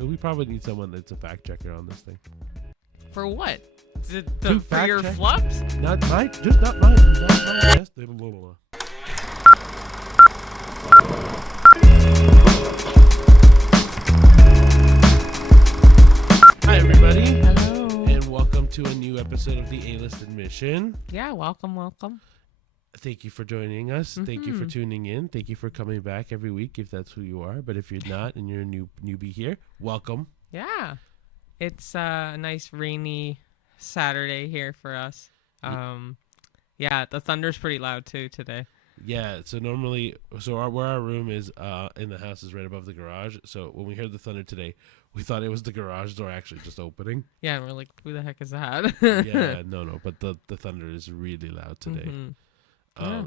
We probably need someone that's a fact checker on this thing. For what? To For your fact check. flops? Not mine. Just not mine. Not mine. Yes, blah, blah, blah. Hi, everybody. Hello. And welcome to a new episode of the A-List Admission. Yeah, welcome. Thank you for joining us. Thank you for tuning in. Thank you for coming back every week if that's who you are. But if you're not and you're a newbie here, welcome. Yeah. It's a nice rainy Saturday here for us. Yeah, the thunder's pretty loud too today. Yeah, so normally, where our room is in the house is right above the garage. So when we heard the thunder today, we thought it was the garage door actually just opening. Yeah, and we're like, who the heck is that? Yeah, no, but the thunder is really loud today. Yeah.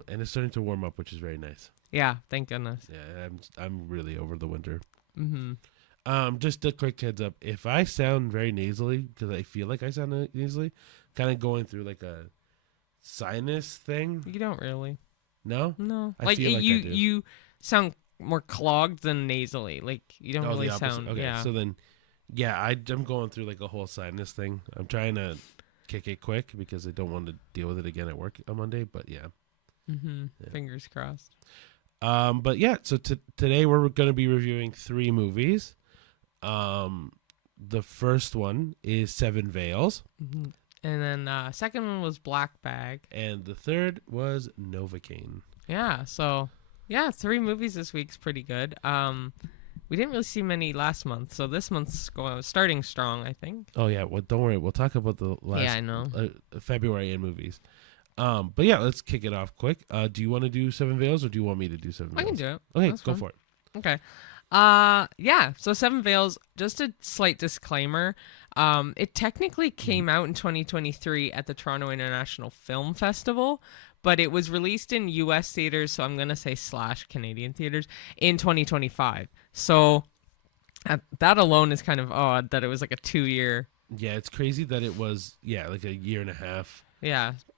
And it's starting to warm up, which is very nice. Yeah, thank goodness. Yeah, I'm really over the winter. Mm-hmm. Just a quick heads up. If I sound very nasally, because I feel like I sound nasally, kind of going through like a sinus thing. You don't really. No? No. I Like, feel like I do. you sound more clogged than nasally. Like, you don't really the opposite. sound. Okay, Yeah. so then, yeah, I'm going through like a whole sinus thing. I'm trying to kick it quick because I don't want to deal with it again at work on Monday, but yeah. Yeah. Fingers crossed. But yeah, so today we're going to be reviewing 3 movies. The first one is Seven Veils. And then second one was Black Bag. And the third was Novocaine. Yeah, so yeah, 3 movies this week's pretty good. We didn't really see many last month, so this month's starting strong, I think. Oh yeah, well don't worry, we'll talk about the last Yeah, I know. February in movies. But yeah, let's kick it off quick. Do you want to do Seven Veils or do you want me to do Seven Veils? I can do it. Okay, That's go fun. for it. Okay. Yeah, so Seven Veils, just a slight disclaimer. It technically came out in 2023 at the Toronto International Film Festival, but it was released in US theaters, so I'm going to say / Canadian theaters, in 2025. So that alone is kind of odd that it was like a 2-year. Yeah, it's crazy that it was, like a year and a half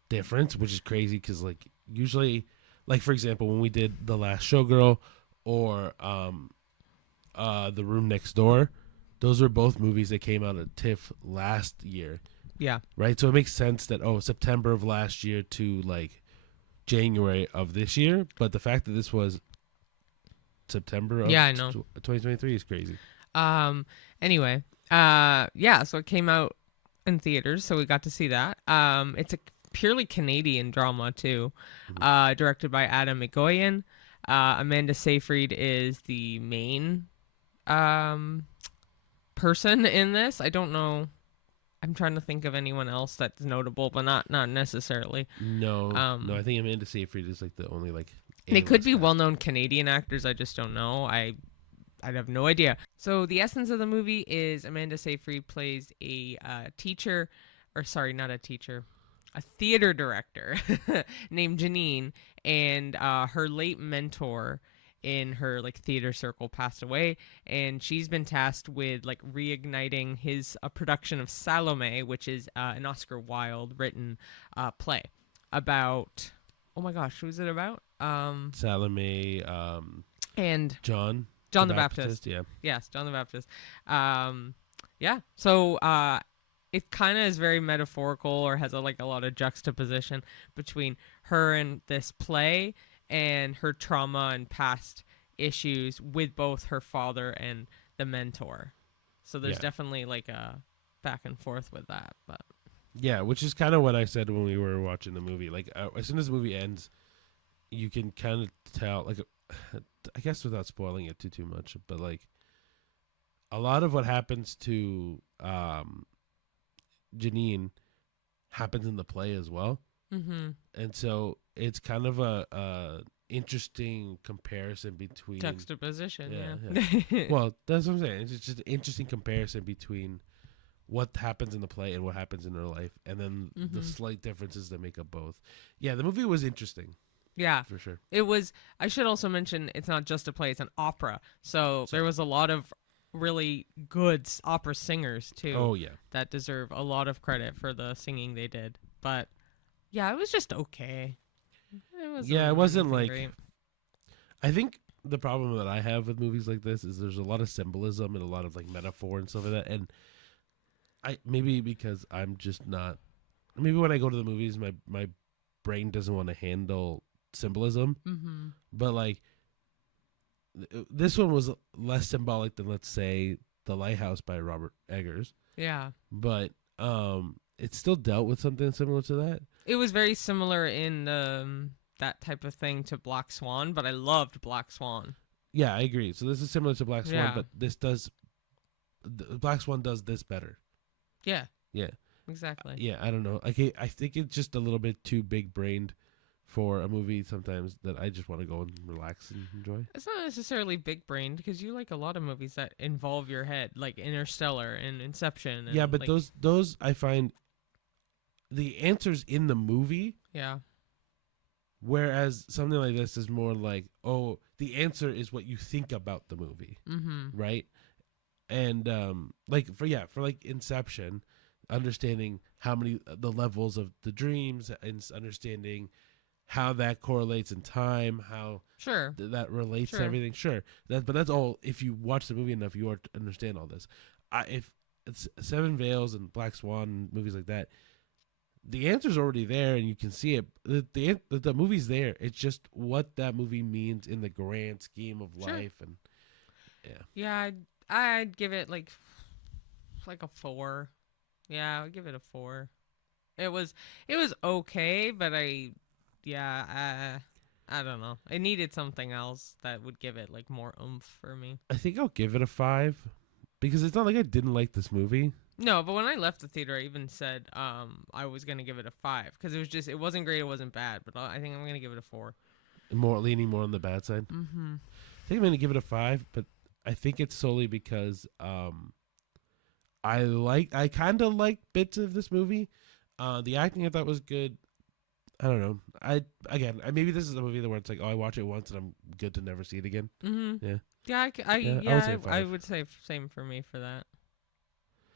difference, which is crazy because, like, usually, like, for example, when we did The Last Showgirl or The Room Next Door, those were both movies that came out at TIFF last year. Yeah. Right? So it makes sense that, September of last year to, like, January of this year. But the fact that this was September of I know. 2023 is crazy. Anyway, so it came out in theaters, so we got to see that. It's a purely Canadian drama, too, directed by Adam McGoyan. Amanda Seyfried is the main person in this. I don't know. I'm trying to think of anyone else that's notable, but not necessarily. No, I think Amanda Seyfried is like the only like. They could be well-known Canadian actors. I just don't know. I'd have no idea. So the essence of the movie is Amanda Seyfried plays a teacher, or sorry, not a teacher, a theater director named Janine, and her late mentor in her like theater circle passed away, and she's been tasked with like reigniting his production of Salome, which is an Oscar Wilde written play about, oh my gosh, who's it about? Salome, and John the Baptist. Yeah. Yes, John the Baptist. Yeah. So it kind of is very metaphorical, or has a lot of juxtaposition between her and this play and her trauma and past issues with both her father and the mentor. So there's definitely like a back and forth with that. But yeah, which is kind of what I said when we were watching the movie. Like as soon as the movie ends, you can kind of tell, like, I guess without spoiling it too much, but like a lot of what happens to Janine happens in the play as well. And so it's kind of a interesting comparison between juxtaposition. Yeah. Well, that's what I'm saying. It's just an interesting comparison between what happens in the play and what happens in her life, and then the slight differences that make up both. Yeah, the movie was interesting. Yeah, for sure. It was. I should also mention it's not just a play; it's an opera. So there was a lot of really good opera singers too. Oh yeah, that deserve a lot of credit for the singing they did. But yeah, it was just okay. It wasn't like. Great. I think the problem that I have with movies like this is there's a lot of symbolism and a lot of like metaphor and stuff like that. And maybe because I'm just not. Maybe when I go to the movies, my brain doesn't want to handle symbolism. Mm-hmm. But like this one was less symbolic than, let's say, The Lighthouse by Robert Eggers. Yeah. But it still dealt with something similar to that. It was very similar in that type of thing to Black Swan, but I loved Black Swan. Yeah, I agree. So this is similar to Black Swan, but this does Black Swan does this better. Yeah. Yeah. Exactly. Yeah, I don't know. I think it's just a little bit too big brained for a movie sometimes that I just want to go and relax and enjoy. It's not necessarily big brained because you like a lot of movies that involve your head, like Interstellar and Inception. And yeah, but like, those I find the answers in the movie. Yeah. Whereas something like this is more like, oh, the answer is what you think about the movie, right? And for Inception, understanding how many the levels of the dreams and understanding how that correlates in time, how that relates to everything. Sure, but that's all. If you watch the movie enough, you understand all this. If it's Seven Veils and Black Swan and movies like that, the answer's already there and you can see it. The movie's there. It's just what that movie means in the grand scheme of life. And yeah, I'd give it like a 4. Yeah, I'd give it a 4. It was okay, but I don't know. I needed something else that would give it like more oomph for me. I think I'll give it a 5 because it's not like I didn't like this movie. No, but when I left the theater, I even said I was gonna give it a 5 because it wasn't great, it wasn't bad, but I think I'm gonna give it a 4. Leaning more on the bad side. Mm-hmm. I think I'm gonna give it a 5, but I think it's solely because I kind of like bits of this movie. The acting I thought was good. I don't know. Maybe this is a movie where it's like, oh, I watch it once and I'm good to never see it again. Mm-hmm. Yeah. I would say same for me for that.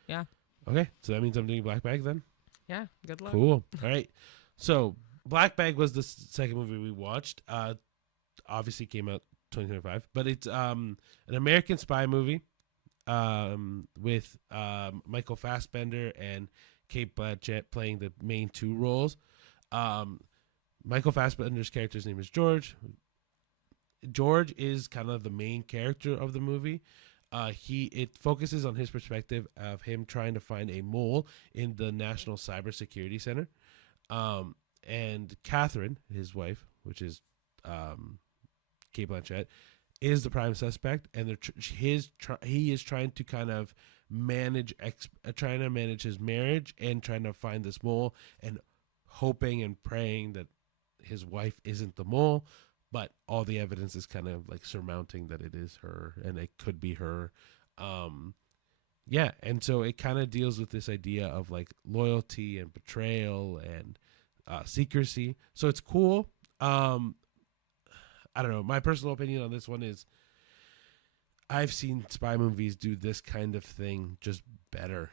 Yeah. Okay, so that means I'm doing Black Bag then? Yeah, good luck. Cool. All right. So, Black Bag was the second movie we watched. Obviously came out 2025, but it's an American spy movie with Michael Fassbender and Cate Blanchett playing the main 2 roles. Michael Fassbender's character's name is George. George is kind of the main character of the movie. It focuses on his perspective of him trying to find a mole in the National Cybersecurity Center. And Catherine, his wife, which is Cate Blanchett, is the prime suspect, and he is trying to kind of manage his marriage and trying to find this mole and hoping and praying that his wife isn't the mole. But all the evidence is kind of like surmounting that it is her and it could be her. And so it kind of deals with this idea of like loyalty and betrayal and secrecy. So it's cool. I don't know. My personal opinion on this one is I've seen spy movies do this kind of thing just better.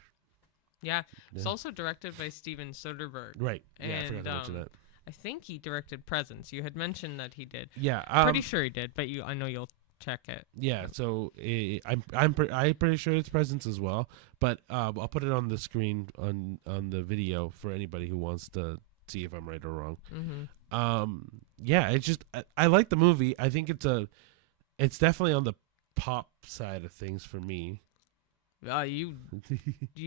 Yeah. It's also directed by Steven Soderbergh. Right. Yeah, I forgot to mention that. I think he directed Presence. You had mentioned that he did. Yeah, pretty sure he did, but I know you'll check it. Yeah, so I'm pretty sure it's Presence as well. But I'll put it on the screen on the video for anybody who wants to see if I'm right or wrong. Mm-hmm. It's just I like the movie. I think it's definitely on the pop side of things for me. You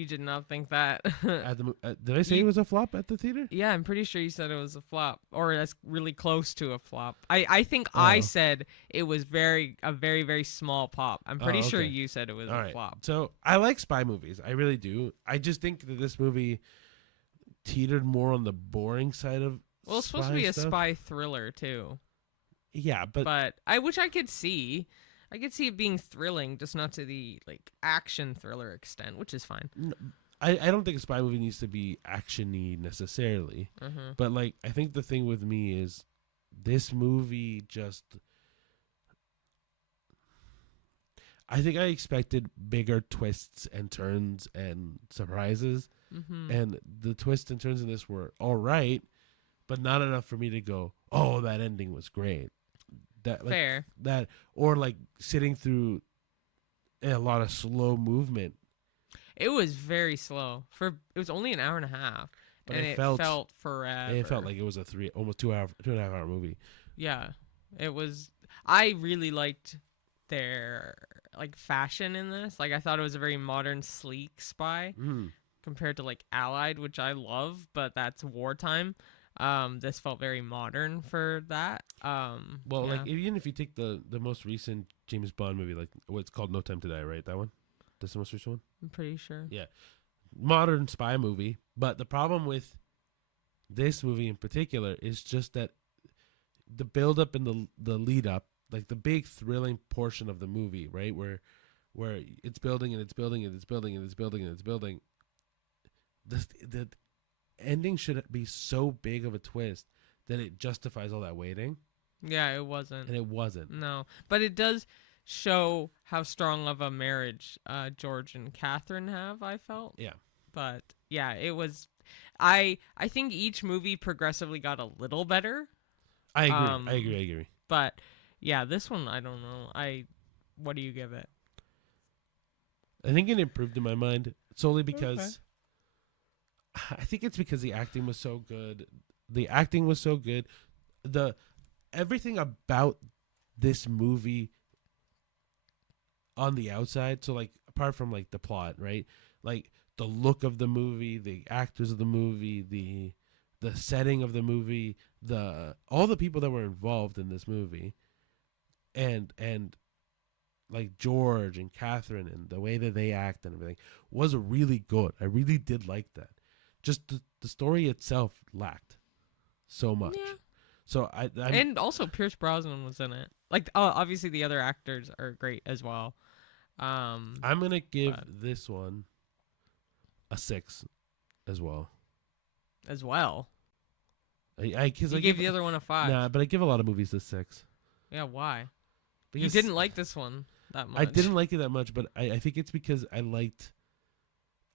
did not think that. Did I say it was a flop at the theater? Yeah, I'm pretty sure you said it was a flop, or that's really close to a flop. I think I said it was a very, very small pop. I'm pretty sure you said it was a flop. So I like spy movies. I really do. I just think that this movie teetered more on the boring side of. Well, it's supposed to be a spy thriller too. Yeah, but which I could see. I could see it being thrilling, just not to the like action thriller extent, which is fine. I don't think a spy movie needs to be action-y necessarily. Mm-hmm. But like I think the thing with me is this movie just I think I expected bigger twists and turns and surprises. Mm-hmm. And the twists and turns in this were all right, but not enough for me to go, "Oh, that ending was great." That like, fair. That or like sitting through a lot of slow movement. It was very slow. It was only an hour and a half, but and it felt forever. It felt like it was a almost 2.5 hour movie. Yeah, it was. I really liked their like fashion in this. Like I thought it was a very modern, sleek spy compared to like Allied, which I love, but that's wartime. This felt very modern for that. Like even if you take the most recent James Bond movie, like what's called No Time to Die, right? That one, that's the most recent one. I'm pretty sure. Yeah, modern spy movie. But the problem with this movie in particular is just that the build up and the lead up, like the big thrilling portion of the movie, right, where it's building and it's building and it's building and it's building and it's building. The ending should be so big of a twist that it justifies all that waiting. Yeah, it wasn't. And it wasn't. No, but it does show how strong of a marriage George and Catherine have, I felt. Yeah. But yeah, it was. I think each movie progressively got a little better. I agree. But yeah, this one I don't know. What do you give it? I think it improved in my mind solely because I think it's because the acting was so good. Everything about this movie on the outside, so like apart from like the plot, right? Like the look of the movie, the actors of the movie, the setting of the movie, all the people that were involved in this movie, and like George and Catherine and the way that they act and everything was really good. I really did like that. Just the story itself lacked so much. Yeah. So and also Pierce Brosnan was in it. Like obviously the other actors are great as well. I'm gonna give this one a 6 as well. As well. I gave the other one a 5. Nah, but I give a lot of movies a 6. Yeah, why? Because you didn't like this one that much. I didn't like it that much, but I think it's because I liked.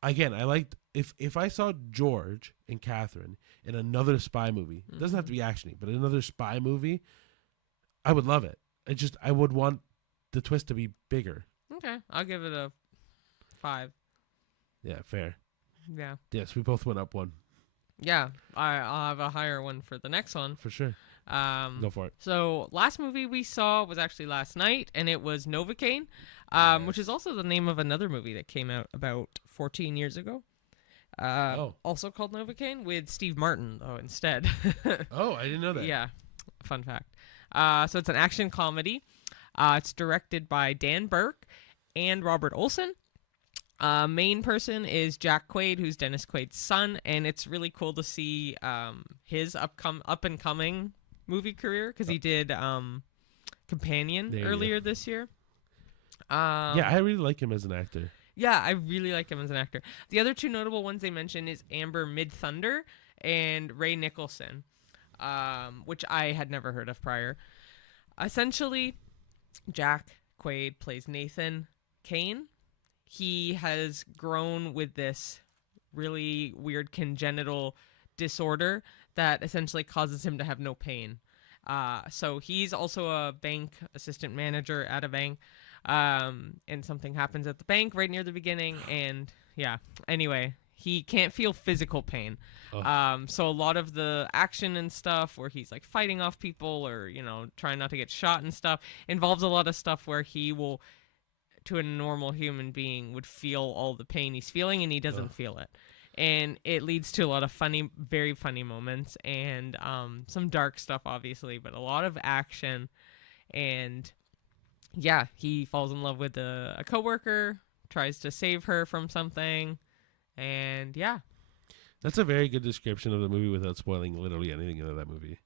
Again, I liked if I saw George and Catherine in another spy movie. It doesn't have to be actiony, but another spy movie, I would love it. I would want the twist to be bigger. Okay, I'll give it a 5. Yeah, fair. Yeah. Yes, we both went up one. Yeah, I'll have a higher one for the next one. For sure. Go for it. So last movie we saw was actually last night, and it was Novocaine, which is also the name of another movie that came out about 14 years ago. Also called Novocaine, with Steve Martin, though, instead. Oh, I didn't know that. Yeah, fun fact. So it's an action comedy. It's directed by Dan Burke and Robert Olson. Main person is Jack Quaid, who's Dennis Quaid's son, and it's really cool to see his up-and-coming movie career, because he did Companion earlier this year. Yeah, I really like him as an actor. Yeah, I really like him as an actor. The other two notable ones they mentioned is Amber Midthunder and Ray Nicholson, which I had never heard of prior. Essentially, Jack Quaid plays Nathan Kane. He has grown with this really weird congenital disorder that essentially causes him to have no pain. So he's also a bank assistant manager at a bank. And something happens at the bank right near the beginning. And yeah, anyway, he can't feel physical pain. Oh. So a lot of the action and stuff where he's like fighting off people or, trying not to get shot and stuff involves a lot of stuff where he will, to a normal human being, would feel all the pain he's feeling, and he doesn't feel it. And it leads to a lot of funny, very funny moments, and some dark stuff, obviously, but a lot of action. And yeah, he falls in love with a coworker, tries to save her from something, and yeah. That's a very good description of the movie without spoiling literally anything in that movie.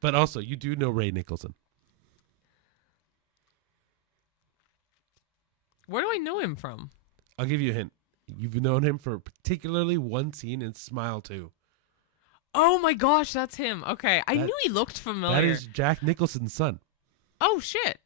But also, you do know Ray Nicholson. Where do I know him from? I'll give you a hint. You've known him for particularly one scene in Smile 2. Oh my gosh, that's him. Okay, I knew he looked familiar. That is Jack Nicholson's son. Oh shit!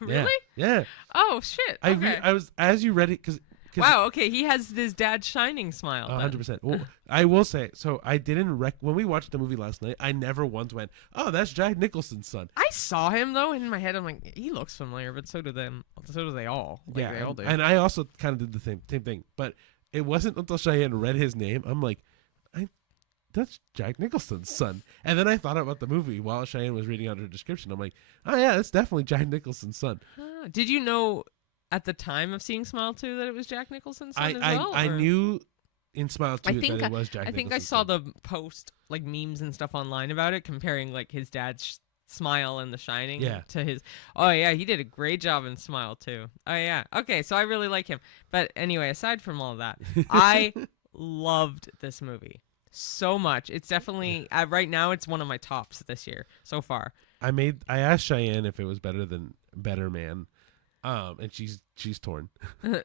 Really? Yeah. Oh shit! Okay. I was as you read it, because Wow. Okay, he has his dad's shining smile. 100%. Well, I will say, so I didn't when we watched the movie last night, I never once went, "Oh, that's Jack Nicholson's son." I saw him though in my head. I'm like, he looks familiar, but so do them. So do they all. Like, yeah, they all do. And I also kind of did the same thing. But it wasn't until Cheyenne read his name, I'm like, that's Jack Nicholson's son. And then I thought about the movie while Cheyenne was reading out her description. I'm like, oh yeah, that's definitely Jack Nicholson's son. Did you know at the time of seeing Smile 2 that it was Jack Nicholson's son as well? I knew in Smile 2 that it was Jack Nicholson's I think I saw the post, like memes and stuff online about it, comparing like his dad's smile in The Shining to his. Oh yeah, he did a great job in Smile 2. Oh yeah. Okay, so I really like him. But anyway, aside from all of that, I loved this movie so much. It's definitely right now it's one of my tops this year so far. I asked Cheyenne if it was better than Better Man, and she's torn.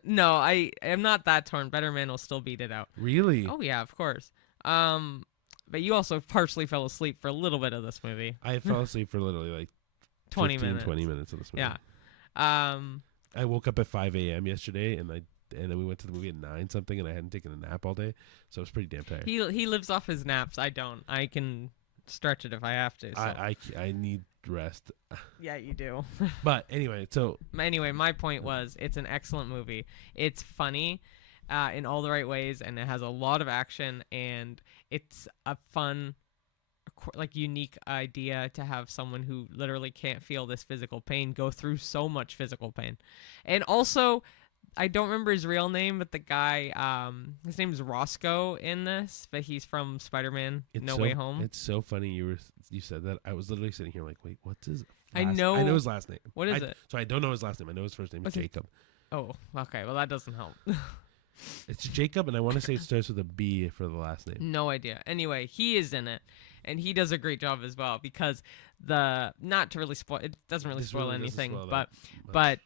No, I am not that torn. Better Man will still beat it out. Really? Oh yeah, of course. But you also partially fell asleep for a little bit of this movie. I fell asleep for literally like 20 minutes of this movie. Yeah. I woke up at 5 a.m. yesterday, and then we went to the movie at 9 something, and I hadn't taken a nap all day, so I was pretty damn tired. He lives off his naps. I don't. I can stretch it if I have to. So. I need rest. Yeah, you do. But anyway, my point was it's an excellent movie. It's funny in all the right ways, and it has a lot of action, and it's a fun, like, unique idea to have someone who literally can't feel this physical pain go through so much physical pain. And also, I don't remember his real name, but the guy, his name is Roscoe in this, but he's from Spider-Man No Way Home. It's so funny you said that. I was literally sitting here like, wait, what's his I know his last name. What is it? So I don't know his last name. I know his first name is Jacob. Oh, okay. Well, that doesn't help. It's Jacob, and I want to say it starts with a B for the last name. No idea. Anyway, he is in it, and he does a great job as well, because not to really spoil, it doesn't really spoil anything, but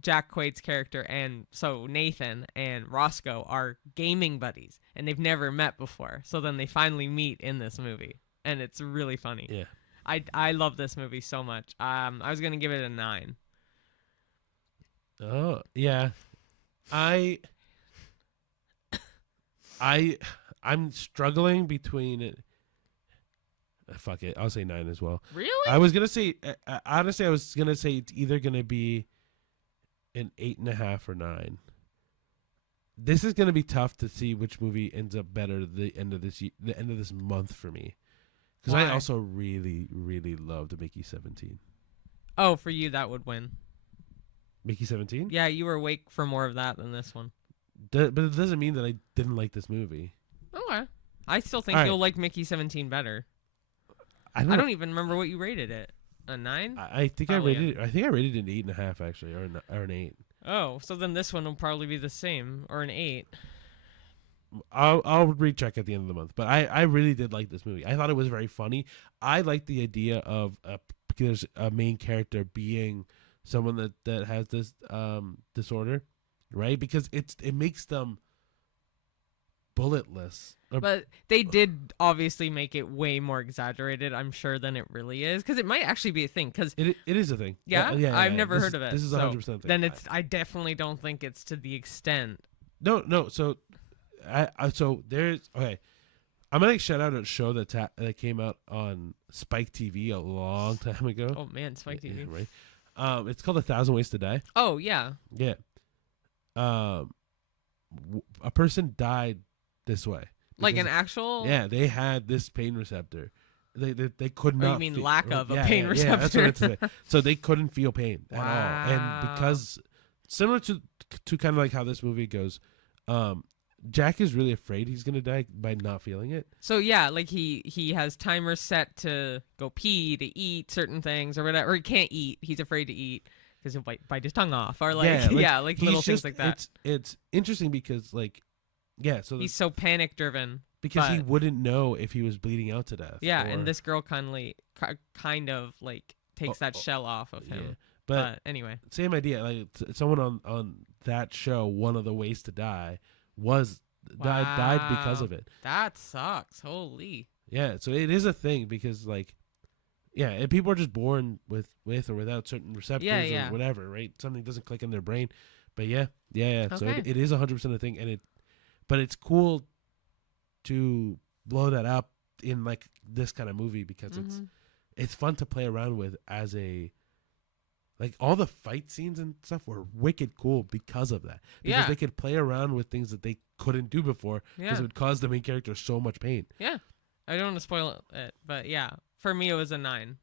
Jack Quaid's character, and so Nathan and Roscoe are gaming buddies, and they've never met before. So then they finally meet in this movie, and it's really funny. Yeah, I love this movie so much. I was gonna give it a 9. Oh yeah, I'm struggling between. Fuck it, I'll say 9 as well. Really? I was gonna say honestly, I was gonna say it's either gonna be an 8.5 or 9. This is gonna be tough to see which movie ends up better at the end of this month for me, because I also really, really loved Mickey 17. Oh, for you that would win. Mickey 17? Yeah, you were awake for more of that than this one. But it doesn't mean that I didn't like this movie. Okay. I still think you'll like Mickey 17 better. I don't even remember what you rated it. A 9? I think I rated it an 8.5 actually, or an 8. Oh, so then this one will probably be the same, or an 8. I'll recheck at the end of the month. But I really did like this movie. I thought it was very funny. I liked the idea of there's a main character being someone that has this disorder, right? Because it makes them bulletless. But they did obviously make it way more exaggerated, I'm sure, than it really is, because it might actually be a thing. Because it is a thing. Yeah, I've never heard of it. This is 100% thing. Then I definitely don't think it's to the extent. No. So, so there's okay. I'm gonna shout out a show that came out on Spike TV a long time ago. Oh man, Spike TV, right? It's called 1,000 Ways to Die. Oh yeah. Yeah. A person died this way. Like an actual. Yeah, they had this pain receptor. They could not. You mean lack of a pain receptor? Yeah, that's what it's saying. So they couldn't feel pain at all, and because similar to kind of like how this movie goes, Jack is really afraid he's gonna die by not feeling it. So yeah, like he has timers set to go pee, to eat certain things or whatever. Or he can't eat. He's afraid to eat because he'll bite his tongue off, or like little things like that. It's interesting because so he's so panic driven because he wouldn't know if he was bleeding out to death. Yeah, and this girl kind of like takes that shell off of him. Yeah. But anyway, same idea. Like someone on that show, one of the ways to die died because of it. That sucks. Holy. Yeah, so it is a thing because and people are just born with or without certain receptors or whatever, right? Something doesn't click in their brain. But yeah. Okay. So it is 100% a thing, but it's cool to blow that up in like this kind of movie because it's fun to play around with as a like all the fight scenes and stuff were wicked cool because of that. Because they could play around with things that they couldn't do before because it would cause the main character so much pain. Yeah. I don't want to spoil it, but yeah. For me, it was a 9.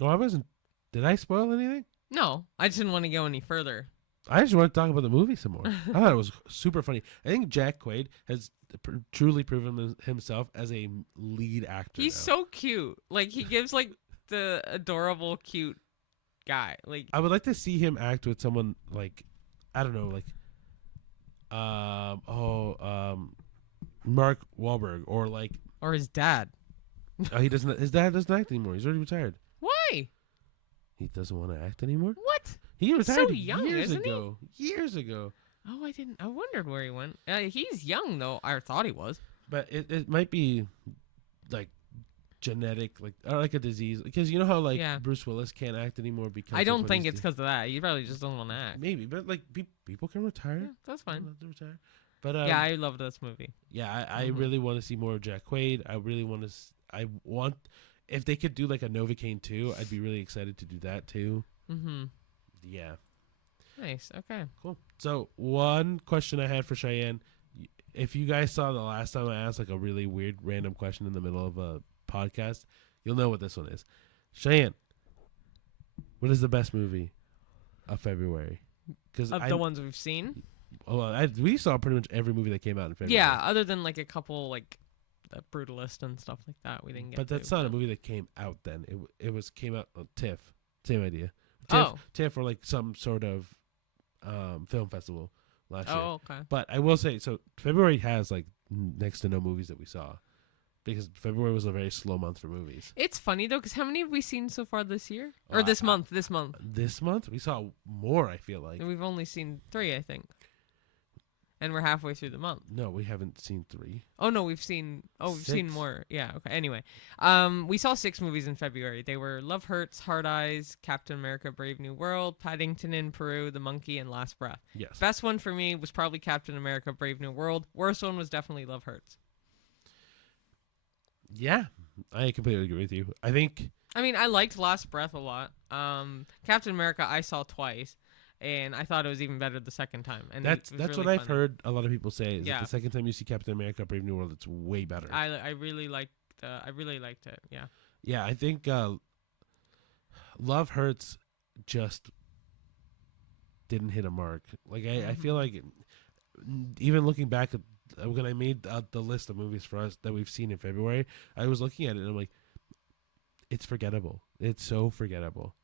No, I wasn't. Did I spoil anything? No, I just didn't want to go any further. I just want to talk about the movie some more. I thought it was super funny. I think Jack Quaid has truly proven himself as a lead actor. He's so cute. Like, he gives, like, the adorable, cute guy. Like, I would like to see him act with someone like, I don't know, like, Mark Wahlberg or his dad. He doesn't. His dad doesn't act anymore. He's already retired. Why? He doesn't want to act anymore. What? He retired so young, years isn't ago. He? Years ago. Oh, I didn't. I wondered where he went. He's young though. I thought he was. But it might be like genetic, like or like a disease. Because you know how like Bruce Willis can't act anymore because I don't think it's because of that. He probably just doesn't want to act. Maybe, but like people can retire. Yeah, that's fine. To retire. But yeah, I love this movie. Yeah, I really want to see more of Jack Quaid. I really want to. I want if they could do like a Novocaine 2, I'd be really excited to do that too. Yeah. Nice. Okay. Cool. So one question I had for Cheyenne, if you guys saw the last time I asked like a really weird random question in the middle of a podcast, you'll know what this one is. Cheyenne, what is the best movie of February? Because the ones we've seen. Well, we saw pretty much every movie that came out in February. Yeah, other than like a couple like The Brutalist and stuff like that, we didn't get. But that's not a movie that came out then. It came out on TIFF. Same idea. TIFF or like some sort of film festival last year. Oh, okay. But I will say, so February has like next to no movies that we saw because February was a very slow month for movies. It's funny though, because how many have we seen so far this year or this month? This month. This month we saw more. I feel like, and we've only seen 3, I think. And we're halfway through the month. No, we haven't seen 3. Oh no, we've seen more. Yeah, okay. Anyway, we saw 6 movies in February. They were Love Hurts, Hard Eyes, Captain America: Brave New World, Paddington in Peru, The Monkey, and Last Breath. Yes. Best one for me was probably Captain America: Brave New World. Worst one was definitely Love Hurts. Yeah, I completely agree with you. I mean, I liked Last Breath a lot. Captain America I saw twice. And I thought it was even better the second time. And that's really what funny. I've heard a lot of people say. Is that the second time you see Captain America: Brave New World, it's way better. I really liked it. Yeah. Yeah, I think Love Hurts just didn't hit a mark. Like I feel like even looking back at when I made the list of movies for us that we've seen in February, I was looking at it and I'm like, it's forgettable. It's so forgettable.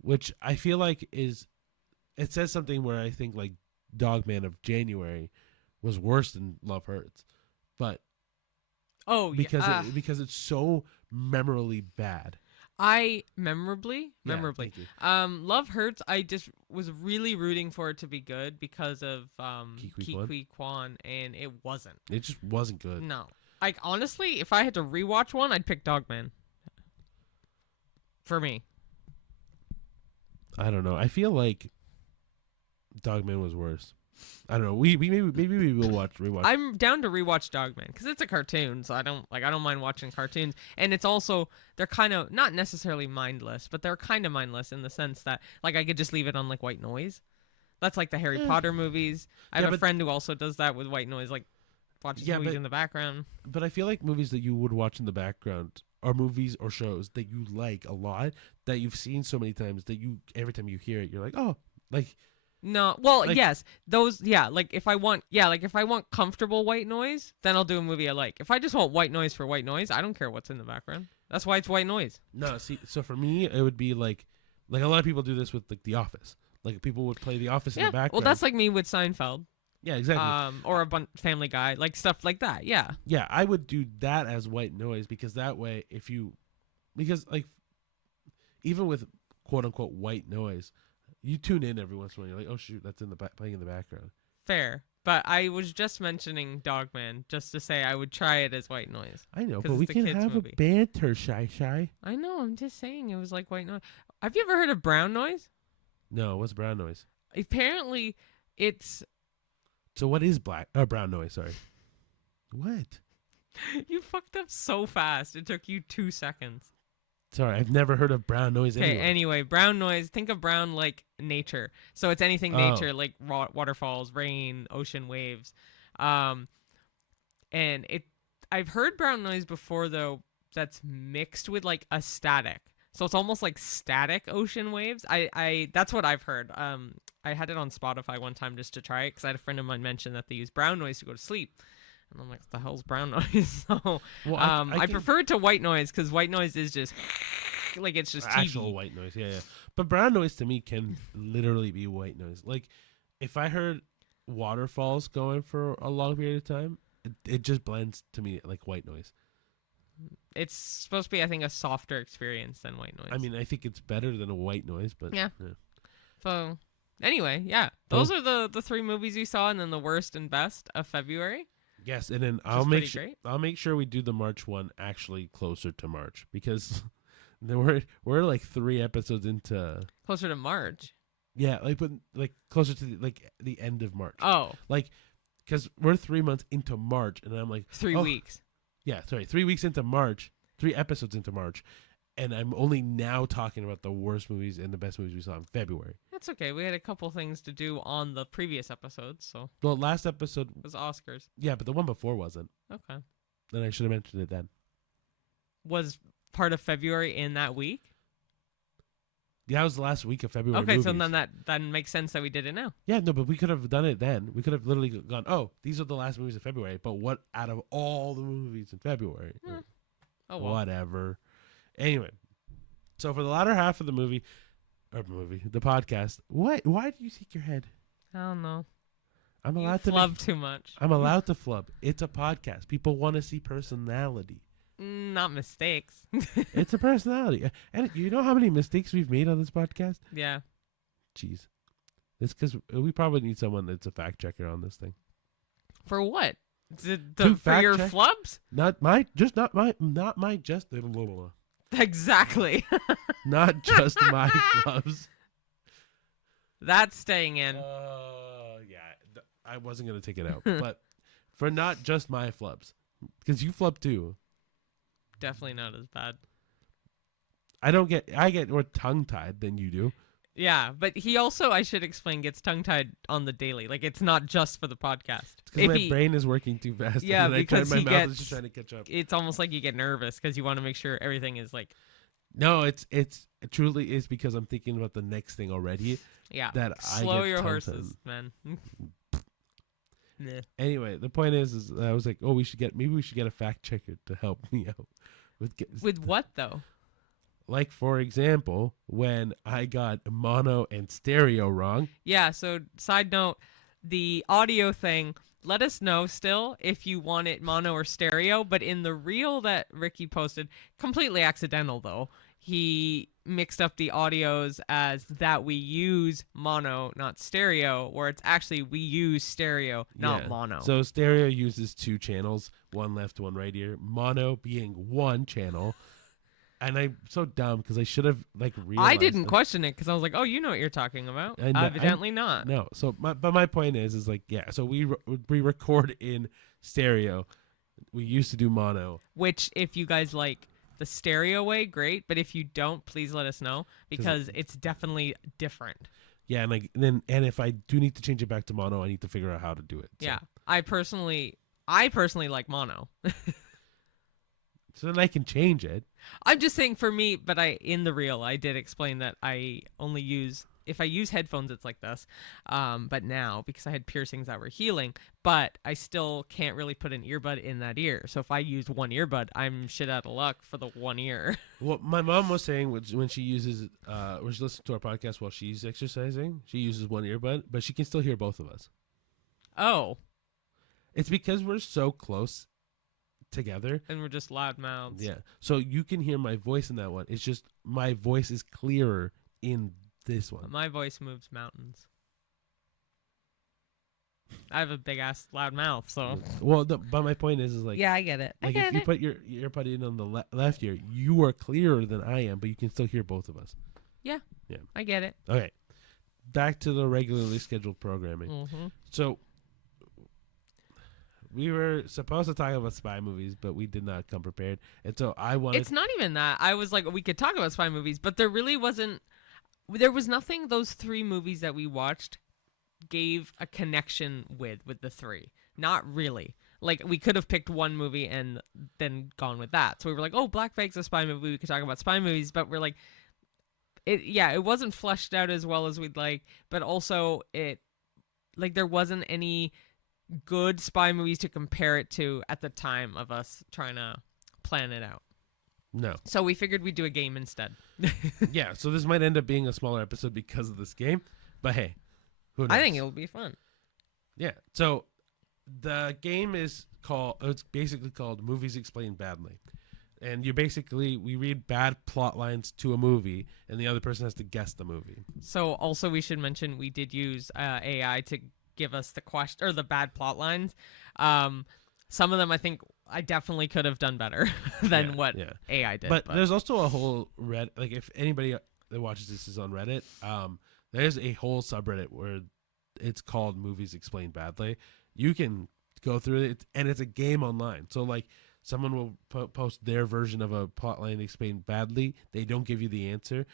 Which I feel like it says something where I think like Dogman of January was worse than Love Hurts, but because it's so memorably bad. Memorably. Love Hurts. I just was really rooting for it to be good because of Ke Huy Quan, and it wasn't. It just wasn't good. No, like honestly, if I had to rewatch one, I'd pick Dogman. For me, I don't know. I feel like Dogman was worse. I don't know. We maybe we will rewatch. I'm down to rewatch Dogman because it's a cartoon, so I don't mind watching cartoons. And it's also they're kind of not necessarily mindless, but they're kind of mindless in the sense that like I could just leave it on like white noise. That's like the Harry Potter movies. I have a friend who also does that with white noise, like watches movies in the background. But I feel like movies that you would watch in the background are movies or shows that you like a lot, that you've seen so many times that you every time you hear it, you're like, oh, like. No, well, like, yes, those, like if I want comfortable white noise, then I'll do a movie I like. If I just want white noise for white noise, I don't care what's in the background. That's why it's white noise. No, see, so for me, it would be like a lot of people do this with like The Office. Like people would play The Office in the background. Well, that's like me with Seinfeld. Yeah, exactly. Or a Family Guy, like stuff like that. Yeah. Yeah, I would do that as white noise because that way, because like, even with quote unquote white noise. You tune in every once in a while. You're like, oh shoot, that's playing in the background. Fair, but I was just mentioning Dogman just to say I would try it as white noise. I know, but we can have a banter, shy. I know. I'm just saying it was like white noise. Have you ever heard of brown noise? No, what's brown noise? Apparently, it's... So what is brown noise? Sorry. What? You fucked up so fast. It took you 2 seconds. Sorry, I've never heard of brown noise anyway. Okay, anyway, brown noise. Think of brown like nature. So it's anything nature, like waterfalls, rain, ocean waves. And I've heard brown noise before, though, that's mixed with like a static. So it's almost like static ocean waves. That's what I've heard. I had it on Spotify one time just to try it because I had a friend of mine mention that they use brown noise to go to sleep. And I'm like, what the hell's brown noise? So I prefer it to white noise because white noise is just like it's just actual TV. White noise. Yeah. But brown noise to me can literally be white noise. Like if I heard waterfalls going for a long period of time, it just blends to me like white noise. It's supposed to be, I think, a softer experience than white noise. I mean, I think it's better than a white noise, but yeah. So anyway, yeah, those are the 3 movies we saw, and then the worst and best of February. Yes, and then I'll make sure we do the March one actually closer to March because we're like 3 episodes into closer to March. Yeah, like closer to the end of March. Oh, like because we're 3 months into March, and I'm like 3 weeks. Yeah, sorry, 3 weeks into March, 3 episodes into March, and I'm only now talking about the worst movies and the best movies we saw in February. That's okay. We had a couple things to do on the previous episodes, so. Well, last episode was Oscars. Yeah, but the one before wasn't. Okay. Then I should have mentioned it then. Was part of February in that week? Yeah, it was the last week of February. Okay, movies. So then that makes sense that we did it now. Yeah, no, but we could have done it then. We could have literally gone, oh, these are the last movies of February, but what out of all the movies in February? Oh, well. Whatever. Anyway, so for the latter half of the the podcast, why do you shake your head? I don't know. I'm allowed to flub too much. I'm allowed to flub. It's a podcast. People want to see personality. Not mistakes. It's a personality. And you know how many mistakes we've made on this podcast? Yeah. Jeez. It's because we probably need someone that's a fact checker on this thing. For what? For your flubs? Not my just. Exactly. Not just my flubs. That's staying in. Yeah. I wasn't going to take it out. But for not just my flubs. Because you flub too. Definitely not as bad. I get more tongue-tied than you do. Yeah, but he also, I should explain, gets tongue-tied on the daily. Like, it's not just for the podcast. Because my brain is working too fast. Yeah, because my mouth is just trying to catch up. It's almost like you get nervous because you want to make sure everything is like... No, it truly is because I'm thinking about the next thing already. Yeah, slow your horses, man. Nah. Anyway, the point is I was like, oh, maybe we should get a fact checker to help me out. With what, though? Like, for example, when I got mono and stereo wrong. Yeah, so side note, the audio thing, let us know still if you want it mono or stereo. But in the reel that Ricky posted, completely accidental, though, he mixed up the audios as that we use mono, not stereo, where it's actually we use stereo, not mono. So stereo uses 2 channels, one left, one right ear. Mono being 1 channel. And I'm so dumb because I should have realized. I didn't question it because I was like, "Oh, you know what you're talking about." Evidently not. No. So, my point is yeah. So we record in stereo. We used to do mono. Which, if you guys like the stereo way, great. But if you don't, please let us know because it's definitely different. Yeah, and if I do need to change it back to mono, I need to figure out how to do it. So. Yeah, I personally like mono. So then I can change it. I'm just saying for me, but in the reel, I did explain that I only use, if I use headphones, it's like this. But now, because I had piercings that were healing, but I still can't really put an earbud in that ear. So if I use one earbud, I'm shit out of luck for the one ear. Well, my mom was saying when she uses, when she listens to our podcast while she's exercising, she uses one earbud, but she can still hear both of us. Oh. It's because we're so close together and we're just loud mouths. Yeah, so you can hear my voice in that one. It's just my voice is clearer in this one. My voice moves mountains. I have a big ass loud mouth, so. Well, but my point is like. Yeah, I get it. Like if you put your earpod in on the left ear, you are clearer than I am, but you can still hear both of us. Yeah. I get it. Okay, back to the regularly scheduled programming. Mm-hmm. So we were supposed to talk about spy movies, but we did not come prepared. And so I wanted... It's not even that. I was like, we could talk about spy movies, but there really wasn't... There was nothing those 3 movies that we watched gave a connection with the 3. Not really. Like, we could have picked one movie and then gone with that. So we were like, oh, Black Bag's a spy movie. We could talk about spy movies. But we're like, it wasn't fleshed out as well as we'd like. But also, there wasn't any good spy movies to compare it to at the time of us trying to plan it out. No. So we figured we'd do a game instead. Yeah, so this might end up being a smaller episode because of this game. But hey, who knows? I think it'll be fun. Yeah, so the game it's basically called Movies Explained Badly. And we read bad plot lines to a movie, and the other person has to guess the movie. So also we should mention we did use AI to give us the question or the bad plot lines. Some of them I definitely could have done better than what AI did. But there's also a whole if anybody that watches this is on Reddit, there's a whole subreddit where it's called Movies Explained Badly. You can go through it, and it's a game online. So someone will post their version of a plotline explained badly. They don't give you the answer.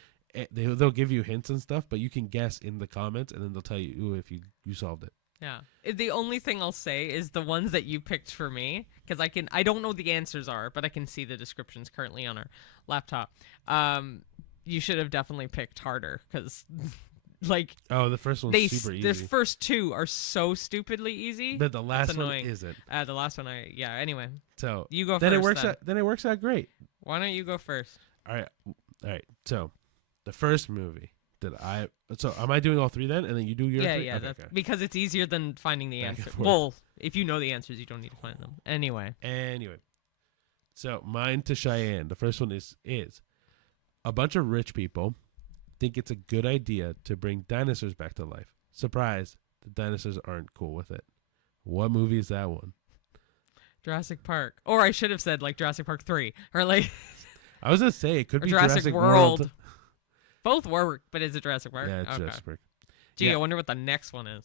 They'll give you hints and stuff, but you can guess in the comments, and then they'll tell you if you solved it. Yeah. The only thing I'll say is the ones that you picked for me, because I don't know what the answers are, but I can see the descriptions currently on our laptop. You should have definitely picked harder, because the first one's super easy. The first 2 are so stupidly easy. But the last one isn't. The last one, anyway. So you go then first. Then it works out great. Why don't you go first? All right. So the first movie so am I doing all 3 then, and then you do your yeah okay, that's because it's easier than finding the answer. Well, if you know the answers, you don't need to find them anyway. So mine to Cheyenne. The first one is a bunch of rich people think it's a good idea to bring dinosaurs back to life. Surprise, the dinosaurs aren't cool with it. What movie is that one? Jurassic Park. Or I should have said Jurassic Park 3 or I was gonna say it could be Jurassic World. Both work, but is it Jurassic Park? Yeah, it's Jurassic Park. Gee, I wonder what the next one is.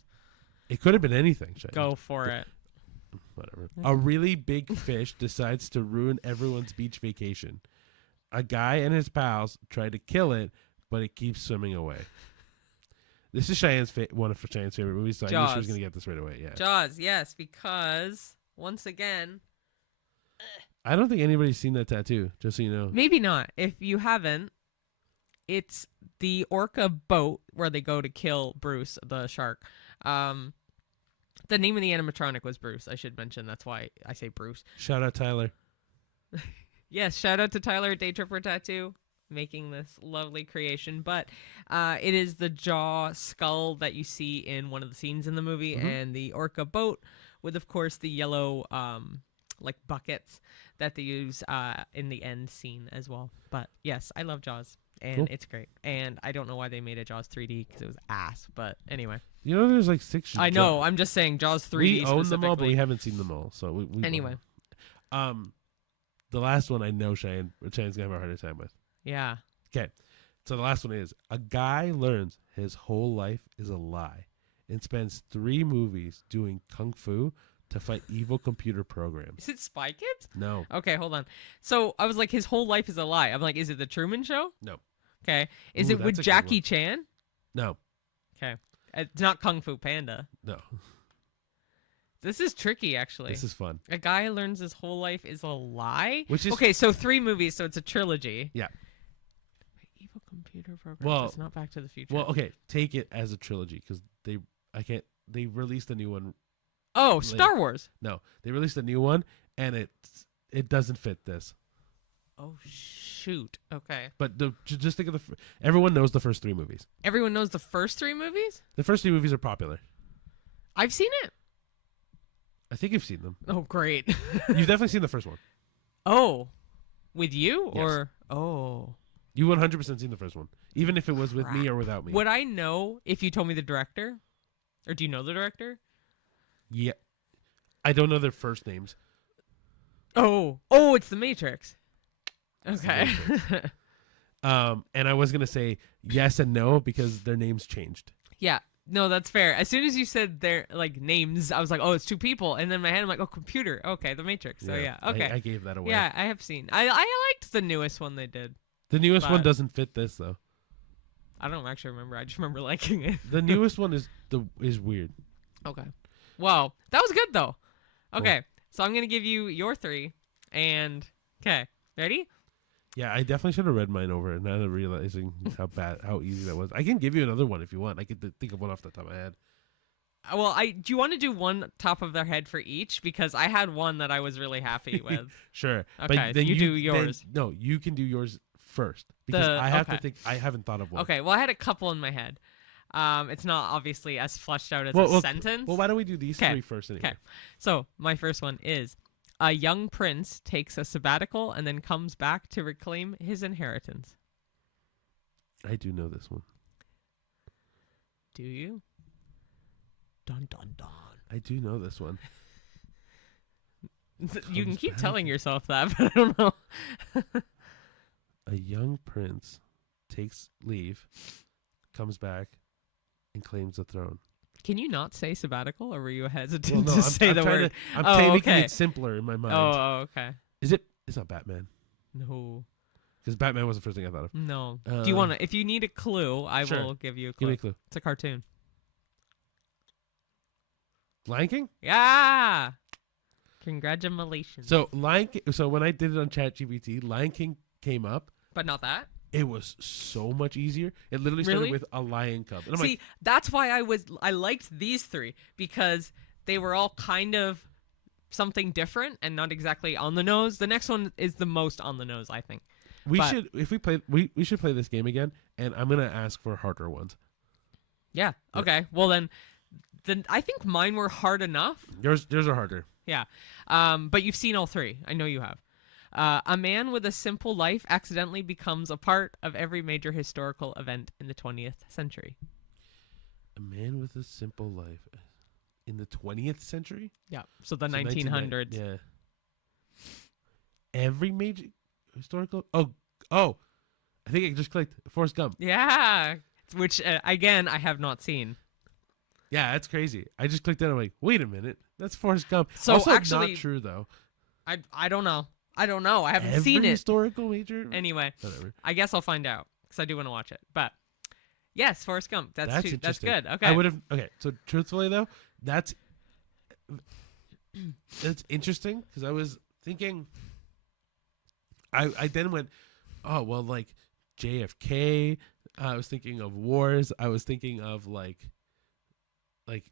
It could have been anything. Go for it. Whatever. A really big fish decides to ruin everyone's beach vacation. A guy and his pals try to kill it, but it keeps swimming away. This is one of Cheyenne's favorite movies, so I knew she was going to get this right away. Yeah. Jaws, yes, because once again, I don't think anybody's seen that tattoo, just so you know. Maybe not. If you haven't, it's the orca boat where they go to kill Bruce, the shark. The name of the animatronic was Bruce, I should mention. That's why I say Bruce. Shout out Tyler. Yes, shout out to Tyler at Day Tripper Tattoo, making this lovely creation. But it is the jaw skull that you see in one of the scenes in the movie, and the orca boat with, of course, the yellow buckets that they use in the end scene as well. But yes, I love Jaws, and it's great. And I don't know why they made a Jaws 3D, because it was ass. But anyway. You know, there's 6. I know. I'm just saying Jaws 3D. We own them all, but we haven't seen them all. So we anyway. The last one I know Cheyenne's going to have a harder time with. Yeah. Okay. So the last one is, a guy learns his whole life is a lie and spends 3 movies doing kung fu to fight evil computer programs. Is it Spy Kids? No. Okay, hold on. So I was like, his whole life is a lie. I'm like, is it The Truman Show? No. Okay. Is it with Jackie Chan? No. Okay. It's not Kung Fu Panda. No. This is tricky, actually. This is fun. A guy learns his whole life is a lie? Which is... Okay, so 3 movies, so it's a trilogy. Yeah. Evil computer programs. Well, it's not Back to the Future. Well, okay, take it as a trilogy, because they released a new one. Oh, Star Wars. No, they released a new one, and it doesn't fit this. Oh, shoot. Okay. But just think of everyone knows the first 3 movies. Everyone knows the first 3 movies? The first 3 movies are popular. I've seen it. I think you've seen them. Oh, great. You've definitely seen the first one. Oh. With you? Yes. Or oh. You 100% seen the first one, even if it was with me or without me. Would I know if you told me the director? Or do you know the director? Yeah. I don't know their first names. Oh, it's The Matrix. Okay. And I was going to say yes and no because their names changed. Yeah. No, that's fair. As soon as you said their like names, I was like, oh, it's two people. And then in my head, I'm like, oh, computer. Okay, The Matrix. So yeah, okay. I gave that away. Yeah, I have seen. I liked the newest one they did. The newest one doesn't fit this though. I don't actually remember. I just remember liking it. The newest one is weird. Okay. Well, that was good though. Okay, so I'm gonna give you your 3, and okay, ready? Yeah, I definitely should have read mine over. Now that realizing how easy that was, I can give you another one if you want. I could think of one off the top of my head. Well, do you want to do one top of their head for each? Because I had one that I was really happy with. Sure. Okay, but then you do yours. No, you can do yours first because I have to think. I haven't thought of one. Okay. Well, I had a couple in my head. It's not obviously as fleshed out as a sentence. Well, why don't we do these 3 first anyway? Okay. So my first one is: a young prince takes a sabbatical and then comes back to reclaim his inheritance. I do know this one. Do you? Dun dun dun. I do know this one. You can keep telling yourself that, but I don't know. A young prince takes leave, comes back, and claims the throne. Can you not say sabbatical, or were you hesitant to say the word? I'm making it simpler in my mind. Oh, okay. Is it? It's not Batman. No. Because Batman was the first thing I thought of. No. Do you want to? If you need a clue, I will give you a clue. Give me a clue. It's a cartoon. Lion King? Yeah. Congratulations. So So when I did it on ChatGPT, Lion King came up, but not that. It was so much easier. It literally started with a lion cub. And See, that's why I liked these 3 because they were all kind of something different and not exactly on the nose. The next one is the most on the nose, I think. We should play this game again, and I'm gonna ask for harder ones. Yeah. Okay. Well then I think mine were hard enough. Yours are harder. Yeah. But you've seen all 3. I know you have. A man with a simple life accidentally becomes a part of every major historical event in the 20th century. A man with a simple life in the 20th century? Yeah. So the 1900s. Yeah. Every major historical... Oh. I think I just clicked Forrest Gump. Yeah. Which, again, I have not seen. Yeah, that's crazy. I just clicked it and I'm like, wait a minute. That's Forrest Gump. So also, actually... not true, though. I don't know. I haven't seen it. Historical major? Anyway, whatever. I guess I'll find out because I do want to watch it. But yes, Forrest Gump. That's good. Okay. I would have. Okay. So truthfully though, that's interesting because I was thinking. I then went, oh well, like JFK. I was thinking of wars. I was thinking of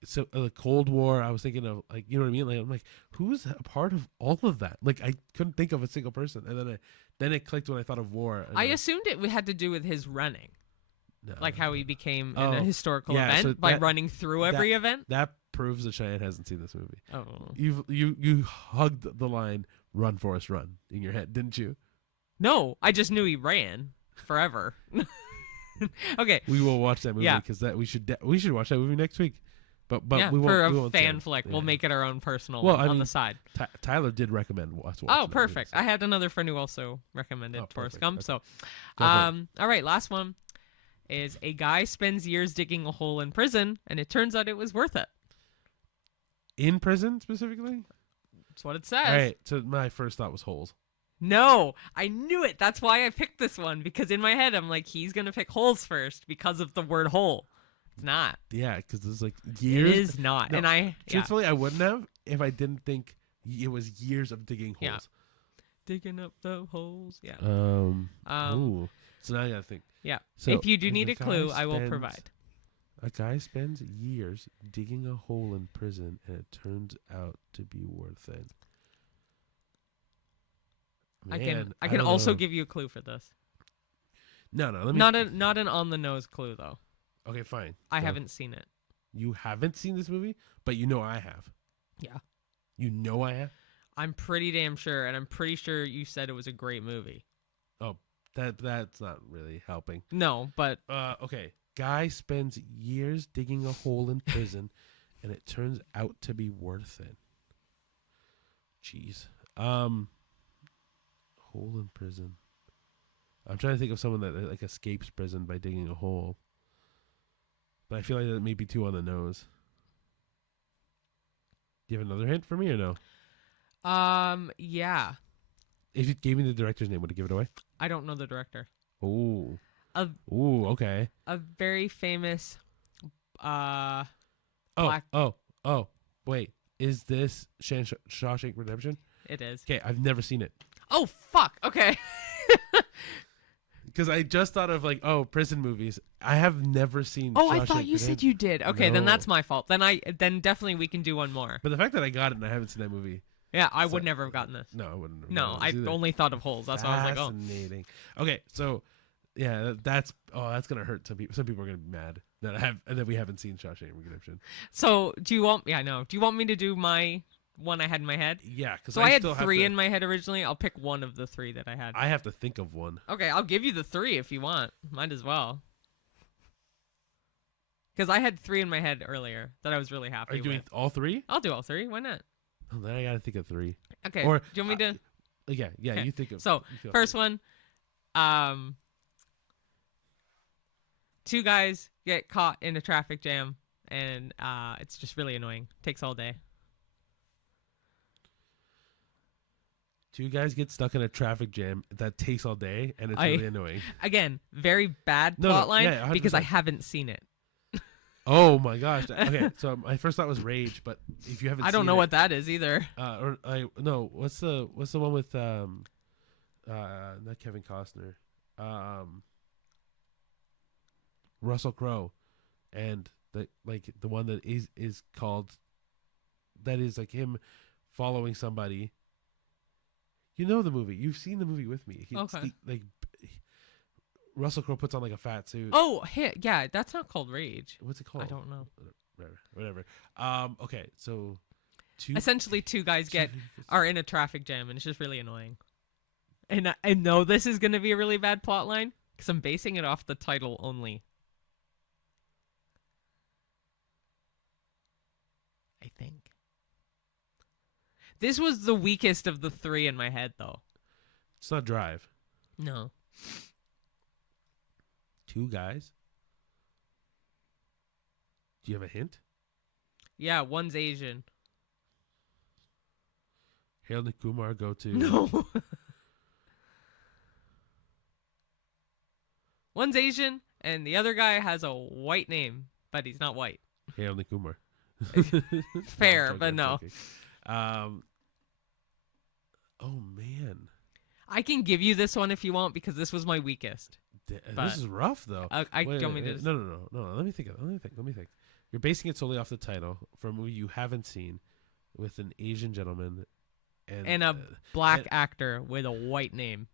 so the Cold War. I was thinking of you know what I mean. Like I'm like, who's a part of all of that? Like I couldn't think of a single person, and then it clicked when I thought of war. I assumed it had to do with his running, like how he became in a historical yeah, event so by running through every event. That proves that Cheyenne hasn't seen this movie. Oh, you hugged the line "Run, Forrest, run" in your head, didn't you? No, I just knew he ran forever. Okay, we will watch that movie because we should watch that movie next week. But yeah, we won't, for we a won't fan flick, we'll make it our own personal on the side. Tyler did recommend us watching. Oh, perfect! I had another friend who also recommended Forrest Gump. Okay. So, all right, last one is a guy spends years digging a hole in prison, and it turns out it was worth it. In prison specifically? That's what it says. All right. So my first thought was holes. No, I knew it. That's why I picked this one because in my head I'm like, he's gonna pick holes first because of the word hole. It's not. Yeah, because it's like years. It is not. No, and truthfully, I wouldn't have if I didn't think it was years of digging holes. Yeah. Digging up the holes. Yeah. Ooh. So now I gotta think. Yeah. So if you do need a clue, I will provide. A guy spends years digging a hole in prison, and it turns out to be worth it. Man, I can also give you a clue for this. No. Not an on the nose clue though. Okay, fine. I haven't seen it. You haven't seen this movie, but you know I have. Yeah. You know I have? I'm pretty damn sure, and I'm pretty sure you said it was a great movie. Oh, that's not really helping. No, but... okay. Guy spends years digging a hole in prison, and it turns out to be worth it. Jeez. Hole in prison. I'm trying to think of someone that escapes prison by digging a hole. but I feel like that may be too on the nose. Do you have another hint for me or no? Yeah. If you gave me the director's name, would it give it away? I don't know the director. Ooh. Ooh, okay. A very famous black... Oh, wait. Is this Shawshank Redemption? It is. Okay, I've never seen it. Oh, fuck. Okay. Because I just thought of like, prison movies. I have never seen Oh, Shawshank I thought you said you did. Okay, No. then that's my fault. Then definitely we can do one more. But the fact that I got it and I haven't seen that movie. Yeah, I would never have gotten this. No, I wouldn't have. No, I only thought of Holes. That's why I was like, oh. Fascinating. Okay, so yeah, that's gonna hurt some people. Some people are gonna be mad that we haven't seen Shawshank Redemption. So do you want? Yeah, I know. Do you want me to do my one I had in my head? Yeah, because so I had three in my head originally. I'll pick one of the three that I had. I have to think of one. Okay, I'll give you the three if you want. Might as well. Because I had three in my head earlier that I was really happy with. Are you doing all three? I'll do all three. Why not? Oh, then I gotta think of three. Okay. Or do you want me to? Yeah. Okay. You think of. So first one, two guys get caught in a traffic jam, and it's just really annoying. Takes all day. Two guys get stuck in a traffic jam that takes all day, and it's really annoying. Again, very bad plotline because I haven't seen it. Oh my gosh! Okay, so my first thought was Rage, but if you haven't, I don't know what that is either. What's the one with not Kevin Costner, Russell Crowe, and the one that is called, that is like him following somebody. You know the movie. You've seen the movie with me. Okay. Russell Crowe puts on like a fat suit. Oh, yeah, that's not called Rage. What's it called? I don't know. Whatever. Okay, so essentially two guys are in a traffic jam, and it's just really annoying. And I know this is going to be a really bad plot line because I'm basing it off the title only. I think. This was the weakest of the three in my head, though. It's not Drive. No. Two guys? Do you have a hint? Yeah, one's Asian. Harold and Kumar go to... No. One's Asian, and the other guy has a white name, but he's not white. Harold and Kumar. Fair, but no. Oh, man. I can give you this one if you want, because this was my weakest. This is rough, though. No. Let me think. You're basing it solely off the title for a movie you haven't seen with an Asian gentleman and a black actor with a white name.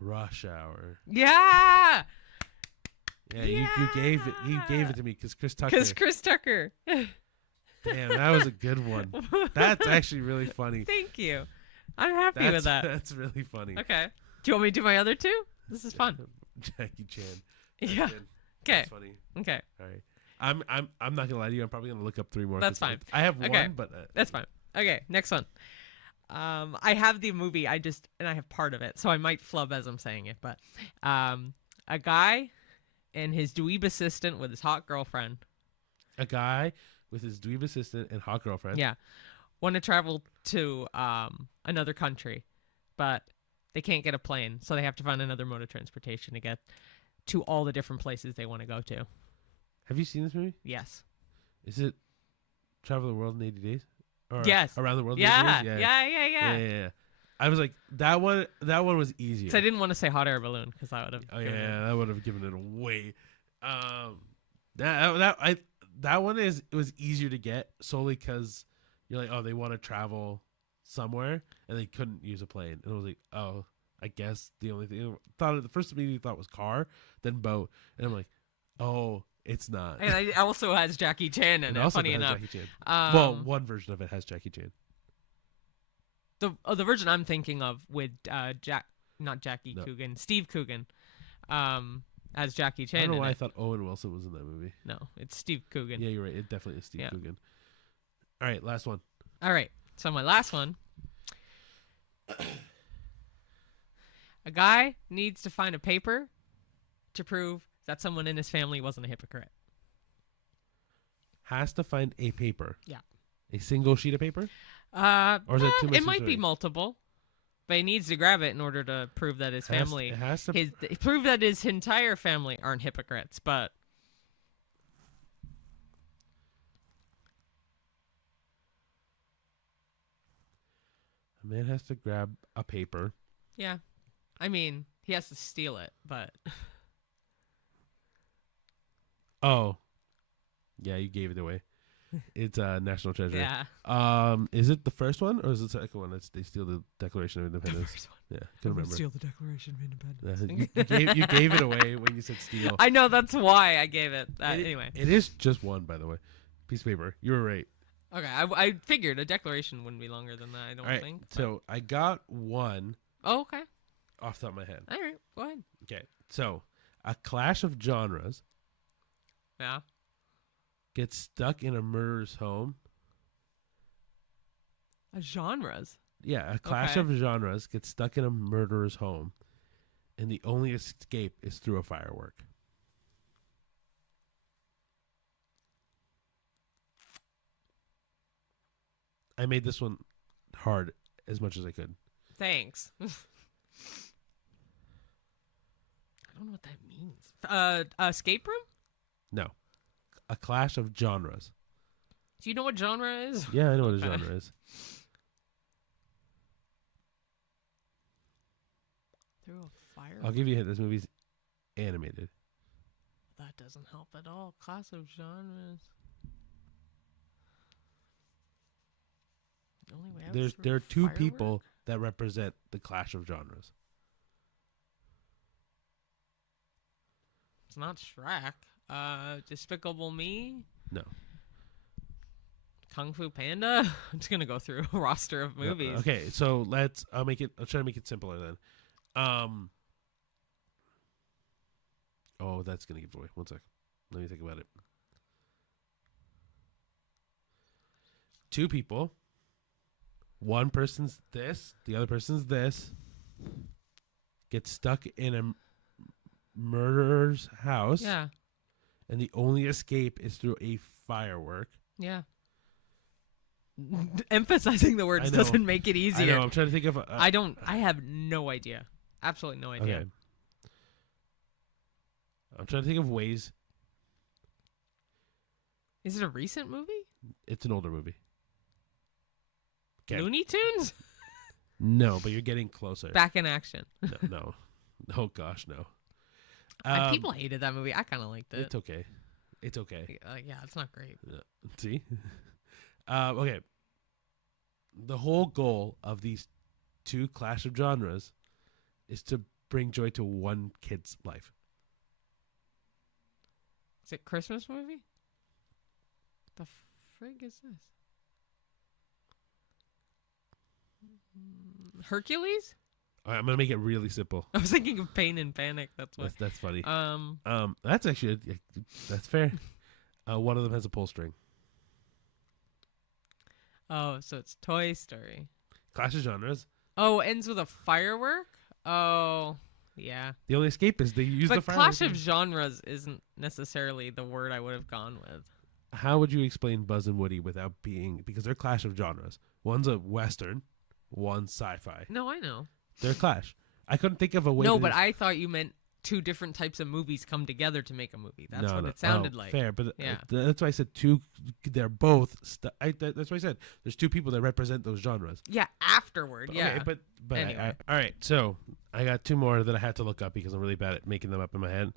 Rush Hour. Yeah. Yeah, you gave it to me because Chris Tucker. Damn, that was a good one. That's actually really funny. Thank you. I'm happy with that. That's really funny. Okay. Do you want me to do my other two? This is fun. Jackie Chan. Yeah. Okay. That's funny. Okay. All right. I'm not gonna lie to you. I'm probably gonna look up three more. That's fine. I have one, but that's fine. Okay. Next one. I have the movie. I have part of it, so I might flub as I'm saying it. But a guy and his dweeb assistant with his hot girlfriend. A guy with his dweeb assistant and hot girlfriend. Yeah. Want to travel to another country, but they can't get a plane, so they have to find another mode of transportation to get to all the different places they want to go to. Have you seen this movie? Yes. Is it Travel the World in 80 Days? Or yes. Around the World in 80 Days? Yeah. I was like, that one was easier. So I didn't want to say hot air balloon because I would have. Oh yeah, that would have given it away. That one it was easier to get solely because you're like, oh, they want to travel somewhere and they couldn't use a plane, and I was like, oh, I guess the only thing the first immediately thought was car, then boat, and I'm like, oh, it's not. And it also has Jackie Chan in it. Funny enough, Jackie Chan. Well, one version of it has Jackie Chan. The version I'm thinking of with Steve Coogan, as Jackie Chan. I don't know why I thought Owen Wilson was in that movie. No, it's Steve Coogan. Yeah, you're right. It definitely is Steve Coogan. All right, last one. All right, so my last one. A guy needs to find a paper to prove that someone in his family wasn't a hypocrite. Has to find a paper. Yeah. A single sheet of paper? Or is it too much? It might be multiple. But he needs to grab it in order to prove that his family, prove that his entire family aren't hypocrites. But a man has to grab a paper. Yeah, I mean he has to steal it, but oh, yeah, you gave it away. It's a national treasure. Yeah. Is it the first one or is it the second one? They steal the Declaration of Independence. The first one. Yeah, couldn't remember. Steal the Declaration of Independence. You gave it away when you said steal. I know, that's why I gave it. Anyway, it is just one, by the way. Piece of paper. You were right. Okay, I figured a declaration wouldn't be longer than that. I don't think. But... So I got one. Oh, okay. Off the top of my head. All right, go ahead. Okay, so a clash of genres. Yeah. Gets stuck in a murderer's home. Genres? Yeah, a clash of genres gets stuck in a murderer's home, and the only escape is through a firework. I made this one hard as much as I could. Thanks. I don't know what that means. Escape room? No. A clash of genres. Do you know what genre is? Yeah, I know what a genre is. Through a fire. I'll give you a hint. This movie's animated. That doesn't help at all. Clash of genres. There are two people that represent the clash of genres. It's not Shrek. Despicable Me? No. Kung Fu Panda? I'm just gonna go through a roster of movies. No. Okay, so I'll try to make it simpler then. Oh, that's gonna give it away. One sec. Let me think about it. Two people. One person's this, the other person's this. Get stuck in a murderer's house. Yeah. And the only escape is through a firework. Yeah. Emphasizing the words doesn't make it easier. I know. I'm trying to think of. I have no idea. Absolutely no idea. Okay. I'm trying to think of ways. Is it a recent movie? It's an older movie. Okay. Looney Tunes? No, but you're getting closer. Back in Action. No. Oh gosh, no. People hated that movie. I kind of liked it. It's okay. It's okay. Yeah, it's not great. See? Okay. The whole goal of these two clash of genres is to bring joy to one kid's life. Is it Christmas movie? The frig is this? Hercules? All right, I'm gonna make it really simple. I was thinking of Pain and Panic. That's funny. That's actually that's fair. One of them has a pull string. Oh, so it's Toy Story. Clash of genres. Oh, ends with a firework. Oh, yeah. The only escape is they use the firework. But clash of genres isn't necessarily the word I would have gone with. How would you explain Buzz and Woody without being, because they're clash of genres? One's a Western, one's sci-fi. No, I know. They're clash. I couldn't think of a way. No, but I thought you meant two different types of movies come together to make a movie. That's what it sounded like. Fair, but yeah. That's why I said two. They're both. That's why I said there's two people that represent those genres. Yeah, afterward. Yeah, but anyway. All right. So I got two more that I had to look up because I'm really bad at making them up in my head.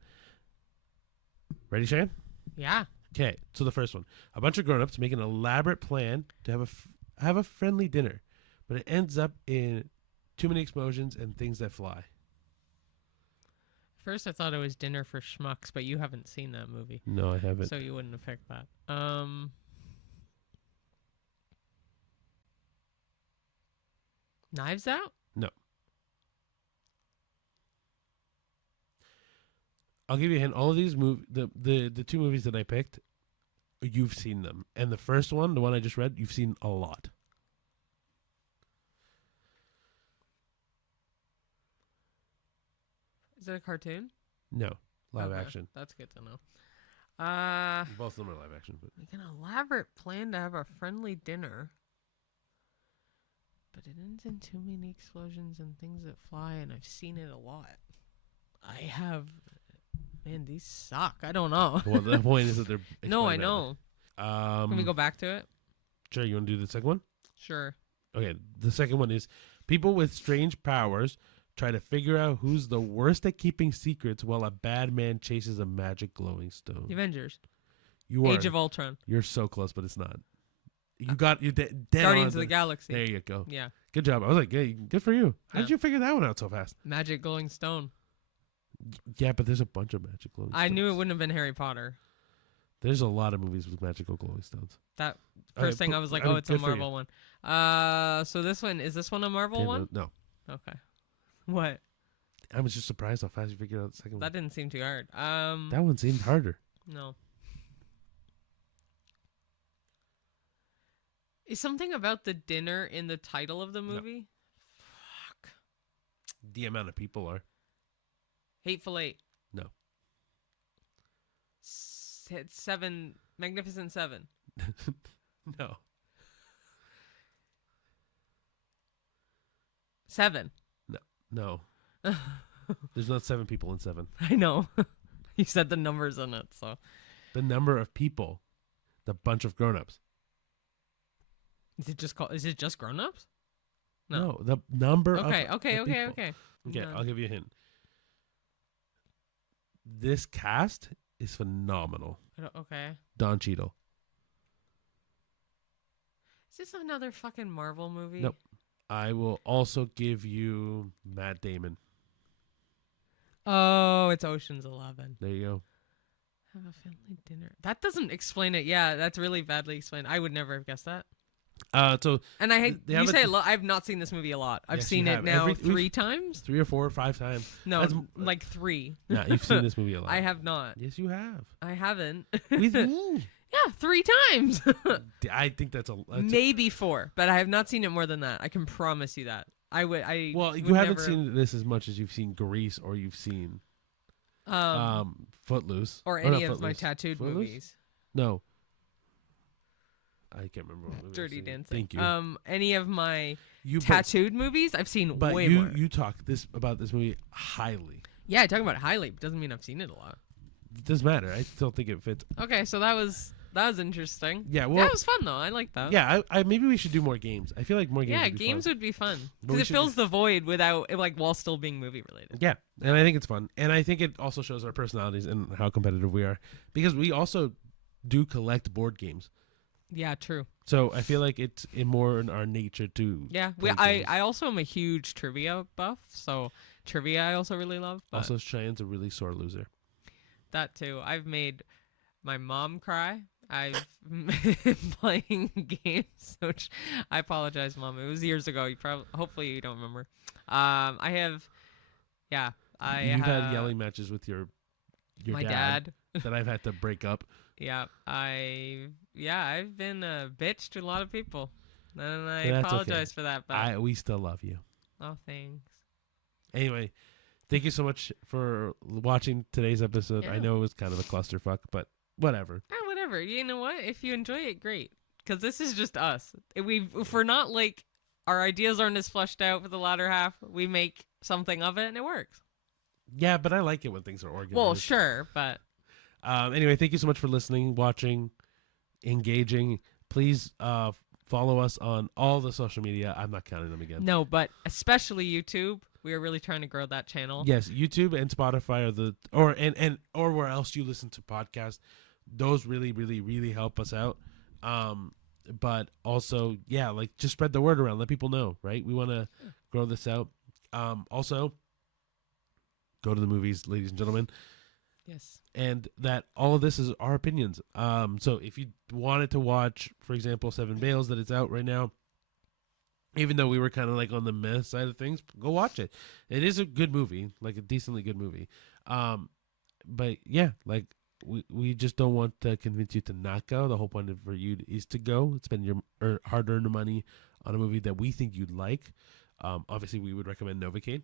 Ready, Cheyenne? Yeah. Okay. So the first one: a bunch of grown-ups make an elaborate plan to have a friendly dinner, but it ends up in too many explosions and things that fly. First, I thought it was Dinner for Schmucks, but you haven't seen that movie. No, I haven't. So you wouldn't have picked that. Knives Out? No. I'll give you a hint. All of these the two movies that I picked, you've seen them. And the first one, the one I just read, you've seen a lot. Is it a cartoon? No. live action. That's good to know. Both of them are live action. But like an elaborate plan to have a friendly dinner, but it ends in too many explosions and things that fly, and I've seen it a lot. I have. Man, these suck. I don't know. Well, the point is that they're. No, I know. Can we go back to it? Sure. You want to do the second one? Sure. Okay. The second one is people with strange powers try to figure out who's the worst at keeping secrets while a bad man chases a magic glowing stone. The Avengers. You are. Age of Ultron. You're so close, but it's not. You got you dead Guardians of the Galaxy. There you go. Yeah. Good job. I was like, hey, good for you. How did you figure that one out so fast? Magic glowing stone. Yeah, but there's a bunch of magic glowing stones. I knew it wouldn't have been Harry Potter. There's a lot of movies with magical glowing stones. That first thing I was like, it's a Marvel one. So this one, is this one a Marvel one? No. Okay. What? I was just surprised how fast you figured out the second one. That didn't seem too hard. That one seemed harder. No. Is something about the dinner in the title of the movie? No. Fuck. The amount of people are. Hateful Eight. No. Seven. Magnificent Seven. No. Seven. No. There's not 7 people in 7. I know. You said the numbers in it, so. The number of people. The bunch of grown-ups. Is it just grown-ups? No, the number of Okay. Okay, I'll give you a hint. This cast is phenomenal. Okay. Don Cheadle. Is this another fucking Marvel movie? Nope. I will also give you Matt Damon. Oh, it's Ocean's 11. There you go. Have a family dinner. That doesn't explain it. Yeah, that's really badly explained. I would never have guessed that. So and you say a lot. I've not seen this movie a lot. I've seen it now 3 times. 3 or 4 or 5 times. No, like 3. No, you've seen this movie a lot. I have not. Yes, you have. I haven't. With me. Yeah, 3 times. I think that's maybe 4, but I have not seen it more than that. I can promise you that. You haven't seen this as much as you've seen Grease or you've seen Footloose or any of my tattooed movies. No. I can't remember what movie. Dirty Dancing. Thank you. Any of my tattooed movies, I've seen way more. But you talk about this movie highly. Yeah, I talk about it highly. But doesn't mean I've seen it a lot. It doesn't matter. I still think it fits. Okay, so that was interesting. Yeah, well, that was fun though. I like that. Yeah, I maybe we should do more games. I feel like more games. Yeah, would be games fun. would be fun because it fills the void without while still being movie related. Yeah, and I think it's fun, and I think it also shows our personalities and how competitive we are because we also do collect board games. Yeah, true. So I feel like it's more in our nature to. Yeah, I also am a huge trivia buff, so trivia I also really love. Also, Cheyenne's a really sore loser. That too. I've made my mom cry. I've been playing games, which I apologize, Mom. It was years ago. Hopefully you don't remember. I have, yeah. You've had yelling matches with your my dad that I've had to break up. Yeah, I've been a bitch to a lot of people, and I apologize for that. But we still love you. Oh, thanks. Anyway, thank you so much for watching today's episode. Yeah. I know it was kind of a clusterfuck, but whatever. Whatever. You know what? If you enjoy it, great. Because this is just us. If we're not like our ideas aren't as fleshed out for the latter half, we make something of it and it works. Yeah, but I like it when things are organized. Well, sure, but. Anyway, thank you so much for listening, watching, engaging. Please follow us on all the social media. I'm not counting them again. No, but especially YouTube. We are really trying to grow that channel. Yes, YouTube and Spotify are or where else you listen to podcasts. Those really, really, really help us out. But also, yeah, like just spread the word around. Let people know, right? We want to grow this out. Also, go to the movies, ladies and gentlemen. Yes. And that all of this is our opinions. So if you wanted to watch, for example, Seven Bales, that it's out right now, even though we were kind of like on the meh side of things, go watch it. It is a good movie, like a decently good movie. But yeah, like we just don't want to convince you to not go. The whole point for you is to go, spend your hard-earned money on a movie that we think you'd like. Obviously, we would recommend Novocaine.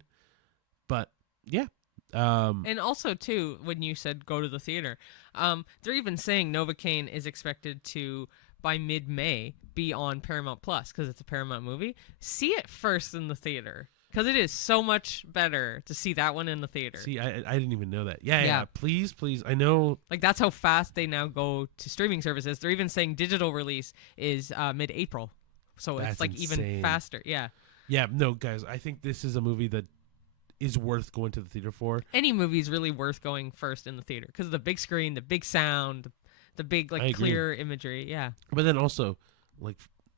But yeah, And also too, when you said go to the theater, they're even saying Novocaine is expected to by mid-May be on Paramount Plus because it's a Paramount movie. See it first in the theater because it is so much better to see that one in the theater. See, I didn't even know that. Yeah. Please. I know. Like that's how fast they now go to streaming services. They're even saying digital release is mid-April, so it's like insane. Even faster. Yeah. Yeah. No, guys, I think this is a movie that is worth going to the theater for. Any movie is really worth going first in the theater because of the big screen, the big sound, the big clear imagery. Yeah. But then also, like,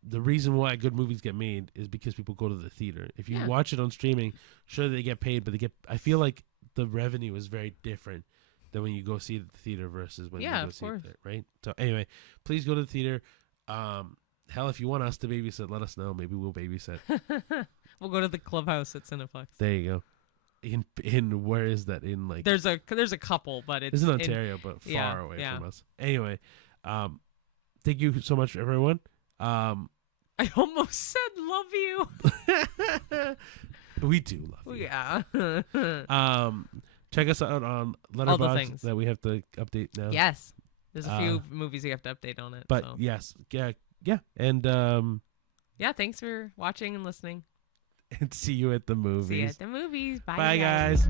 the reason why good movies get made is because people go to the theater. If you watch it on streaming, sure they get paid, but I feel like the revenue is very different than when you go see it at the theater versus when you go see it there, right? So anyway, please go to the theater. Hell, if you want us to babysit, let us know. Maybe we'll babysit. We'll go to the clubhouse at Cineplex. There you go. In where is that? In like there's a couple, but it's in Ontario, but far away from us. Anyway, thank you so much, everyone. I almost said love you. We do love you. Yeah. Check us out on Letterboxd that we have to update now. Yes, there's a few movies you have to update on it. But yes, yeah, and thanks for watching and listening. And see you at the movies. See you at the movies. Bye guys.